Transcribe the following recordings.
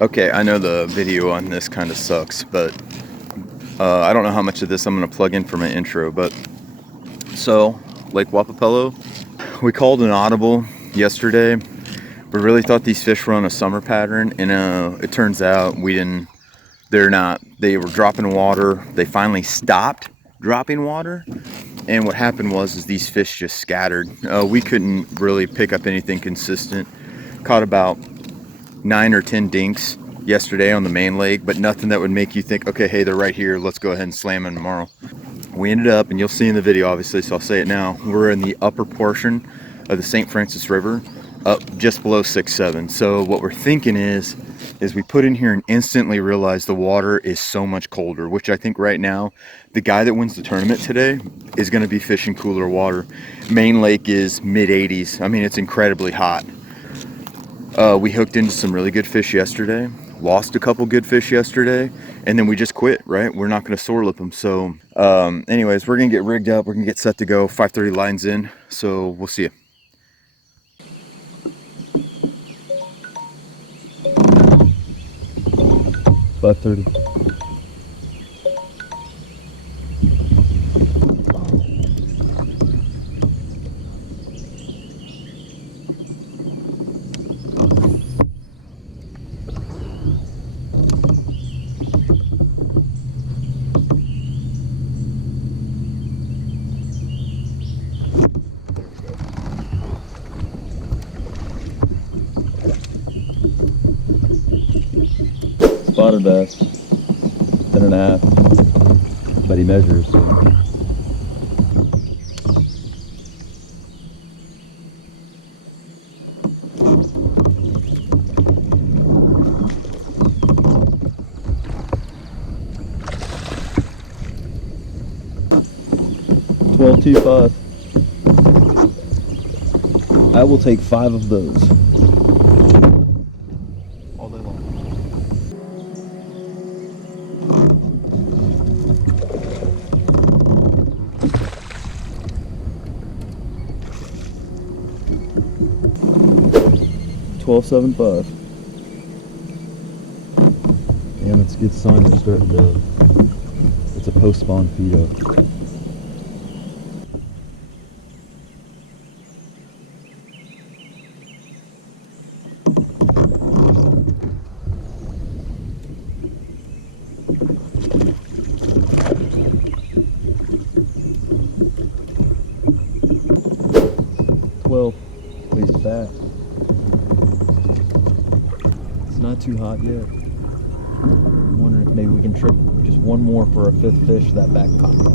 Okay, I know the video on this kind of sucks, but I don't know how much of this I'm going to plug in for my intro, but so Lake Wapapello, we called an audible yesterday. We really thought these fish were on a summer pattern, and it turns out they're not. They were dropping water. They finally stopped dropping water, and what happened was these fish just scattered. We couldn't really pick up anything consistent. Caught about 9 or 10 dinks yesterday on the main lake, but nothing that would make you think, okay, hey, they're right here, let's go ahead and slam them tomorrow. We ended up, and you'll see in the video obviously, so I'll say it now, we're in the upper portion of the St. Francis River, up just below 6'7". So what we're thinking is we put in here and instantly realize the water is so much colder, which I think right now the guy that wins the tournament today is going to be fishing cooler water. Main lake is mid 80s. I mean, it's incredibly hot. We hooked into some really good fish yesterday, lost a couple good fish yesterday, and then we just quit, right? We're not going to sore lip them. So anyways, we're going to get rigged up. We're going to get set to go. 5:30 lines in, so we'll see you. $5:30. Spotted bass, 10.5, but he measures. So. $12.25. I will take 5 of those. All day long. $12.75. Damn, it's a good sign they're starting to. It's a post-spawn feed up. At least fast. It's not too hot yet. I'm wondering if maybe we can trip just one more for a 5th fish that back pocket.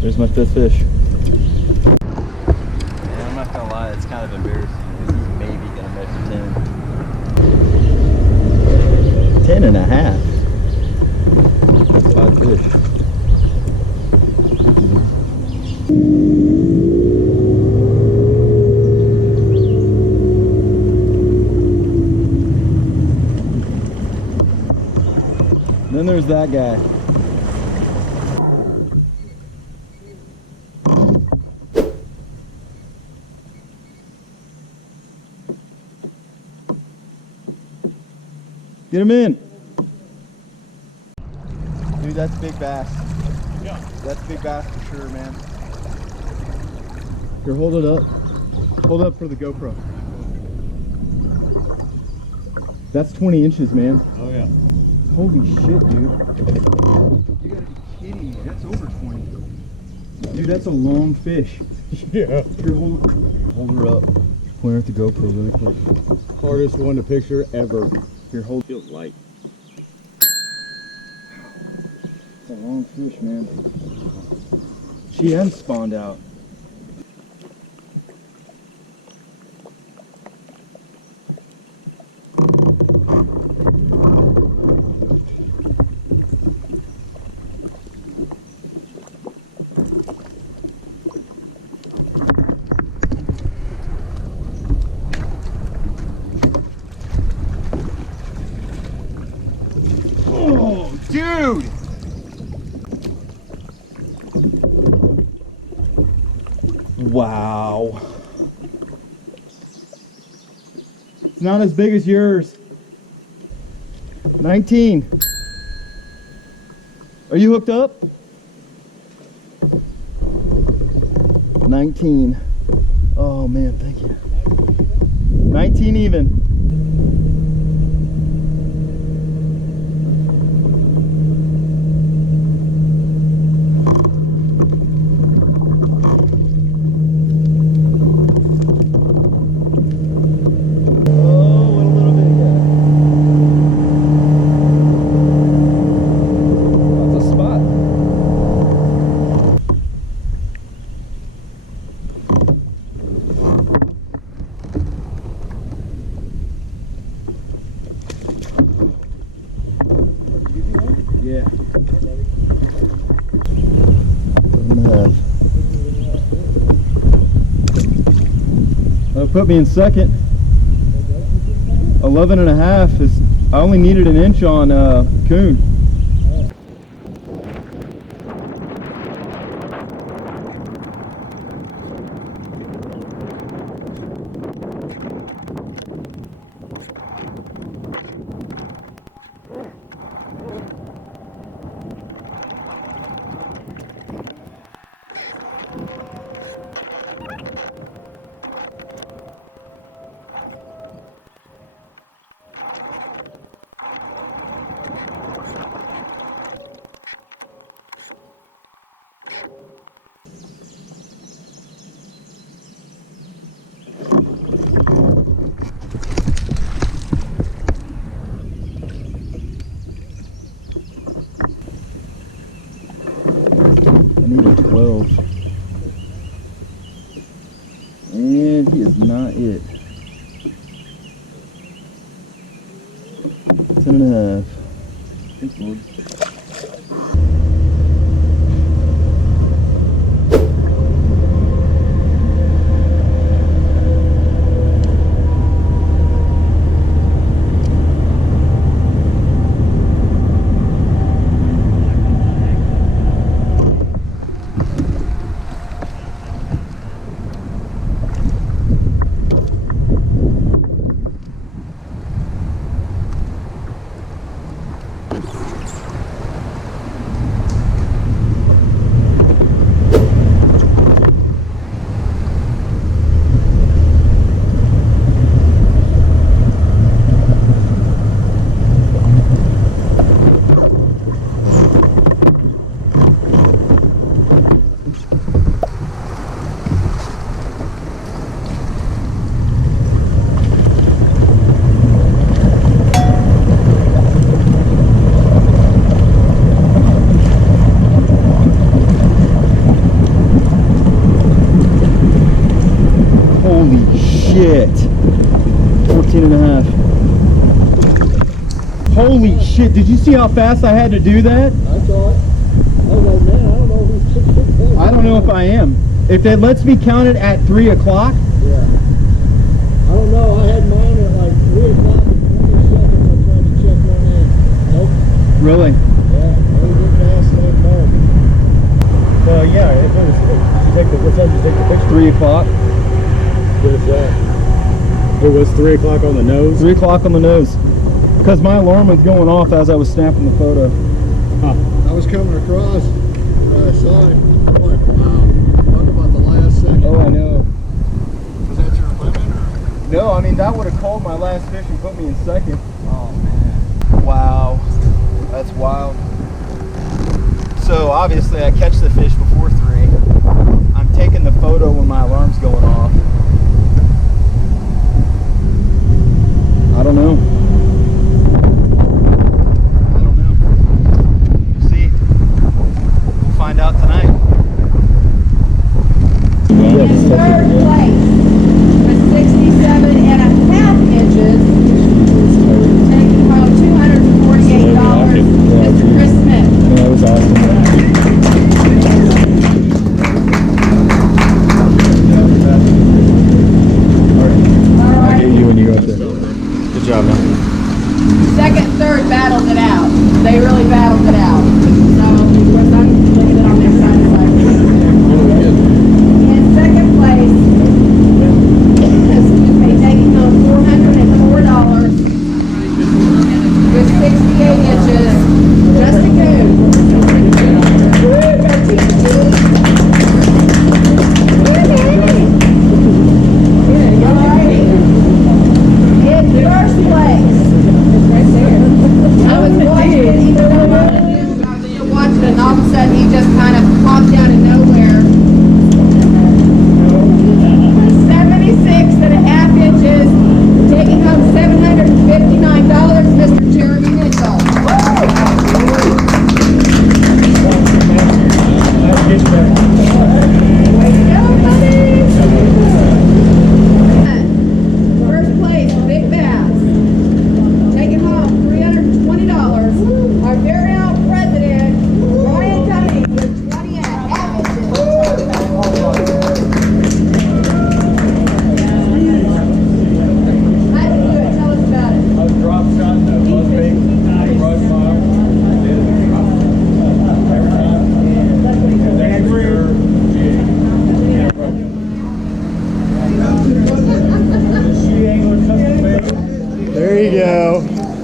There's my 5th fish. Yeah, I'm not gonna lie, it's kind of embarrassing because he's maybe gonna measure 10. 10.5. That's 5 fish. And then there's that guy. Get him in. Dude, that's big bass. Yeah. That's big bass for sure, man. Here, hold it up. Hold it up for the GoPro. That's 20 inches, man. Oh, yeah. Holy shit, dude. You gotta be kidding me. That's over 20. Dude, that's a long fish. Yeah. Here, hold her up. Point her at the GoPro really quick. Hardest one to picture ever. Here, hold. Feels light. It's a long fish, man. She hadn't spawned out. Dude! Wow. It's not as big as yours. 19. Are you hooked up? 19. Oh man, thank you. 19 even. Yeah. 7.5. That'll put me in second. 11.5 is, I only needed an inch on coon. I need a 12. And he is not it. 10.5. Thanks, Lord. Holy shit. 14.5. Holy shit, did you see how fast I had to do that? I saw it. I was like, man, I don't know who's I don't know if I am. If it lets me count it at 3 o'clock. Yeah. I don't know. I had mine at like 3 o'clock and 20 seconds. I tried to check one in. Nope. Really? Yeah. Very good fast lane mark. So yeah, if it was, did you take the, what time did you take the picture? 3 o'clock. What is that? It was 3 o'clock on the nose? 3 o'clock on the nose. Because my alarm was going off as I was snapping the photo. Huh. I was coming across and I saw it. I'm like, wow. Talk about the last second. Oh, I know. Was that your limit or? No, I mean, that would have called my last fish and put me in second. Oh man. Wow. That's wild. So obviously I catch the fish before 3. I'm taking the photo when my alarm's going off. I don't know. I don't know. We'll see. We'll find out tonight. In third place with 67.5 inches, taking home $248, Mr. Chris Smith. That was awesome. All right. You when you go up there. Good job, man.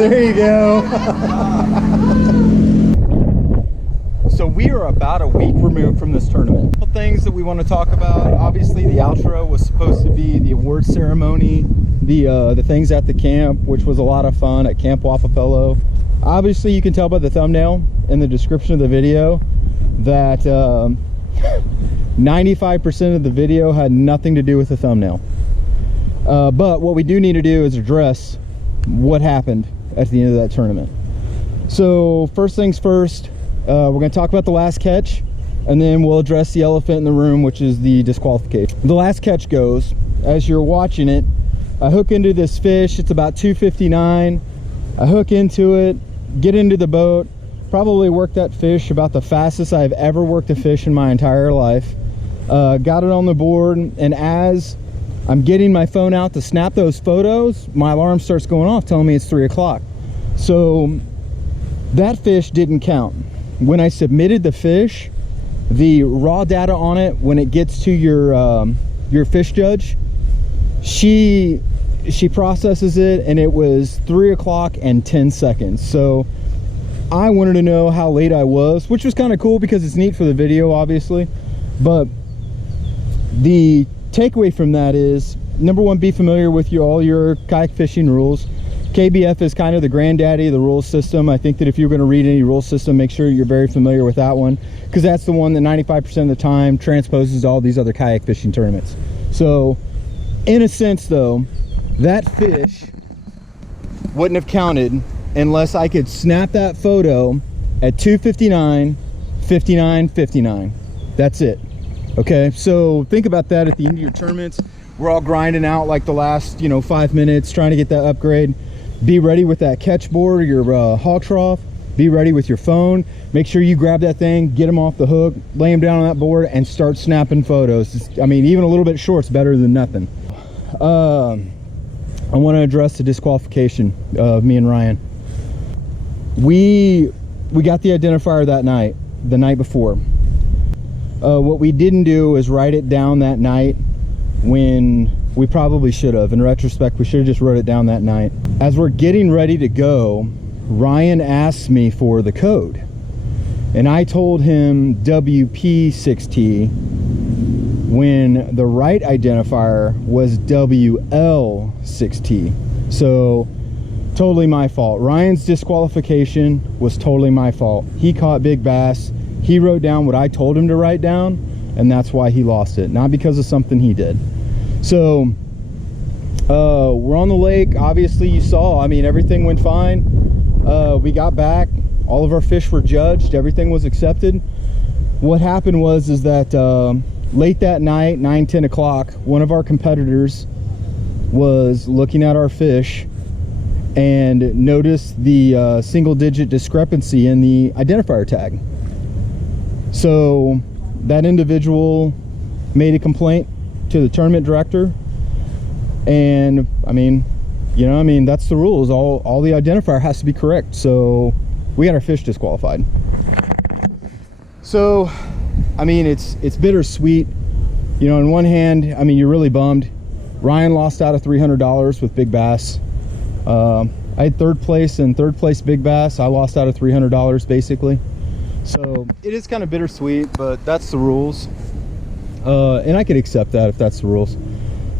There you go. So we are about a week removed from this tournament. Couple things that we want to talk about. Obviously, the outro was supposed to be the award ceremony, the things at the camp, which was a lot of fun at Camp Wapapello. Obviously, you can tell by the thumbnail and the description of the video that 95% of the video had nothing to do with the thumbnail. But what we do need to do is address what happened at the end of that tournament. So first things first, we're going to talk about the last catch, and then we'll address the elephant in the room, which is the disqualification. The last catch goes, as you're watching it, I hook into this fish. It's about 259. I hook into it, get into the boat, probably work that fish about the fastest I've ever worked a fish in my entire life. Got it on the board, and as I'm getting my phone out to snap those photos, my alarm starts going off telling me it's 3 o'clock. So that fish didn't count. When I submitted the fish, the raw data on it, when it gets to your fish judge, she processes it, and it was 3 o'clock and 10 seconds. So I wanted to know how late I was, which was kind of cool because it's neat for the video, obviously. But the takeaway from that is, number one, be familiar with all your kayak fishing rules. KBF is kind of the granddaddy of the rules system. I think that if you're going to read any rule system, make sure you're very familiar with that one, because that's the one that 95% of the time transposes to all these other kayak fishing tournaments. So in a sense though, that fish wouldn't have counted unless I could snap that photo at 2:59, 59, 59. That's it. Okay, so think about that at the end of your tournaments. We're all grinding out like the last 5 minutes trying to get that upgrade. Be ready with that catch board or your hog trough. Be ready with your phone. Make sure you grab that thing, get them off the hook, lay them down on that board, and start snapping photos. I mean, even a little bit short's better than nothing. I want to address the disqualification of me and Ryan. We got the identifier that night, the night before. What we didn't do is write it down that night, when we probably should have. In retrospect, we should have just wrote it down that night. As we're getting ready to go, Ryan asked me for the code, and I told him WP6T when the right identifier was WL6T. So totally my fault. Ryan's disqualification was totally my fault. He caught big bass. He wrote down what I told him to write down, and that's why he lost it, not because of something he did. So we're on the lake. Obviously, you saw, I mean, everything went fine. We got back, all of our fish were judged, everything was accepted. What happened was that late that night, 9-10 o'clock, one of our competitors was looking at our fish and noticed the single-digit discrepancy in the identifier tag. So that individual made a complaint to the tournament director, and I mean, that's the rules. All the identifier has to be correct. So we got our fish disqualified. So I mean, it's bittersweet. On one hand, I mean, you're really bummed. Ryan lost out of $300 with big bass. I had third place and third place big bass. I lost out of $300 basically. So it is kind of bittersweet, but that's the rules. And I could accept that if that's the rules.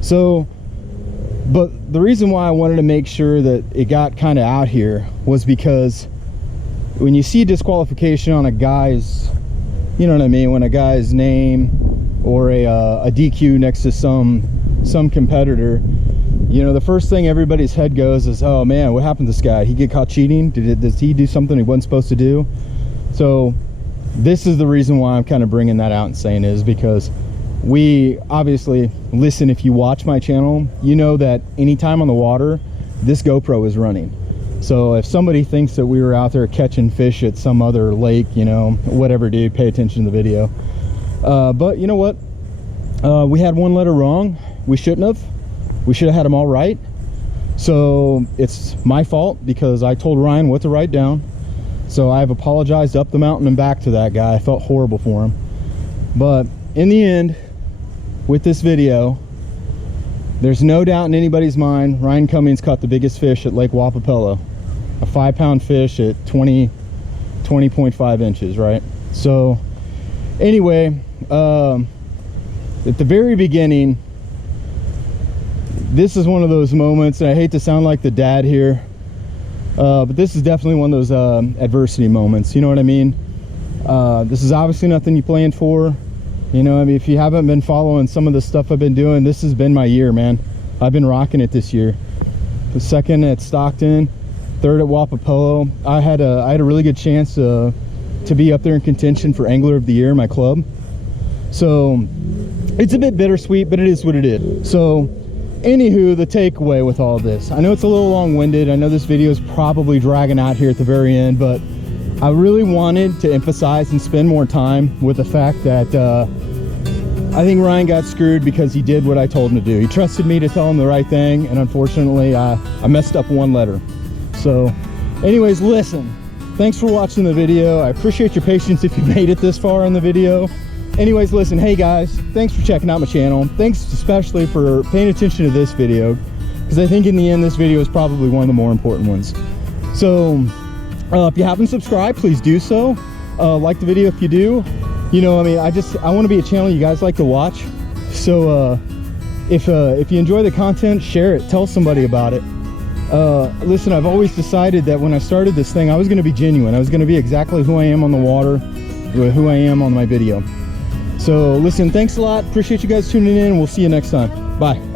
So, but the reason why I wanted to make sure that it got kind of out here was because when you see disqualification on a guy's, you know what I mean, when a guy's name or a DQ next to some competitor, the first thing everybody's head goes is, oh man, what happened to this guy? He get caught cheating? Does he do something he wasn't supposed to do? So this is the reason why I'm kind of bringing that out and saying it, is because we obviously, listen, if you watch my channel, you know that anytime on the water, this GoPro is running. So if somebody thinks that we were out there catching fish at some other lake, whatever, dude, pay attention to the video. But you know what? We had one letter wrong. We shouldn't have. We should have had them all right. So it's my fault because I told Ryan what to write down. So I've apologized up the mountain and back to that guy. I felt horrible for him. But in the end, with this video, there's no doubt in anybody's mind, Ryan Cummings caught the biggest fish at Lake Wapapello. a 5-pound fish at 20.5 inches, right? So anyway, at the very beginning, this is one of those moments, and I hate to sound like the dad here, but this is definitely one of those adversity moments, you know what I mean? This is obviously nothing you planned for, you know. I mean, if you haven't been following some of the stuff I've been doing, this has been my year, man. I've been rocking it this year. The second at Stockton, third at Wapapello. I had a really good chance to be up there in contention for Angler of the Year in my club. So it's a bit bittersweet, but it is what it is. So anywho, the takeaway with all this, I know it's a little long-winded. I know this video is probably dragging out here at the very end, but I really wanted to emphasize and spend more time with the fact that I think Ryan got screwed because he did what I told him to do. He trusted me to tell him the right thing, and unfortunately I messed up one letter. So anyways, listen, thanks for watching the video. I appreciate your patience if you made it this far in the video. Anyways, listen, hey guys, thanks for checking out my channel. Thanks especially for paying attention to this video, because I think in the end this video is probably one of the more important ones. So if you haven't subscribed, please do so. Like the video if you do. You know, I mean, I want to be a channel you guys like to watch. So if you enjoy the content, share it, tell somebody about it. Listen, I've always decided that when I started this thing, I was going to be genuine. I was going to be exactly who I am on the water, who I am on my video. So listen, thanks a lot. Appreciate you guys tuning in. We'll see you next time. Bye.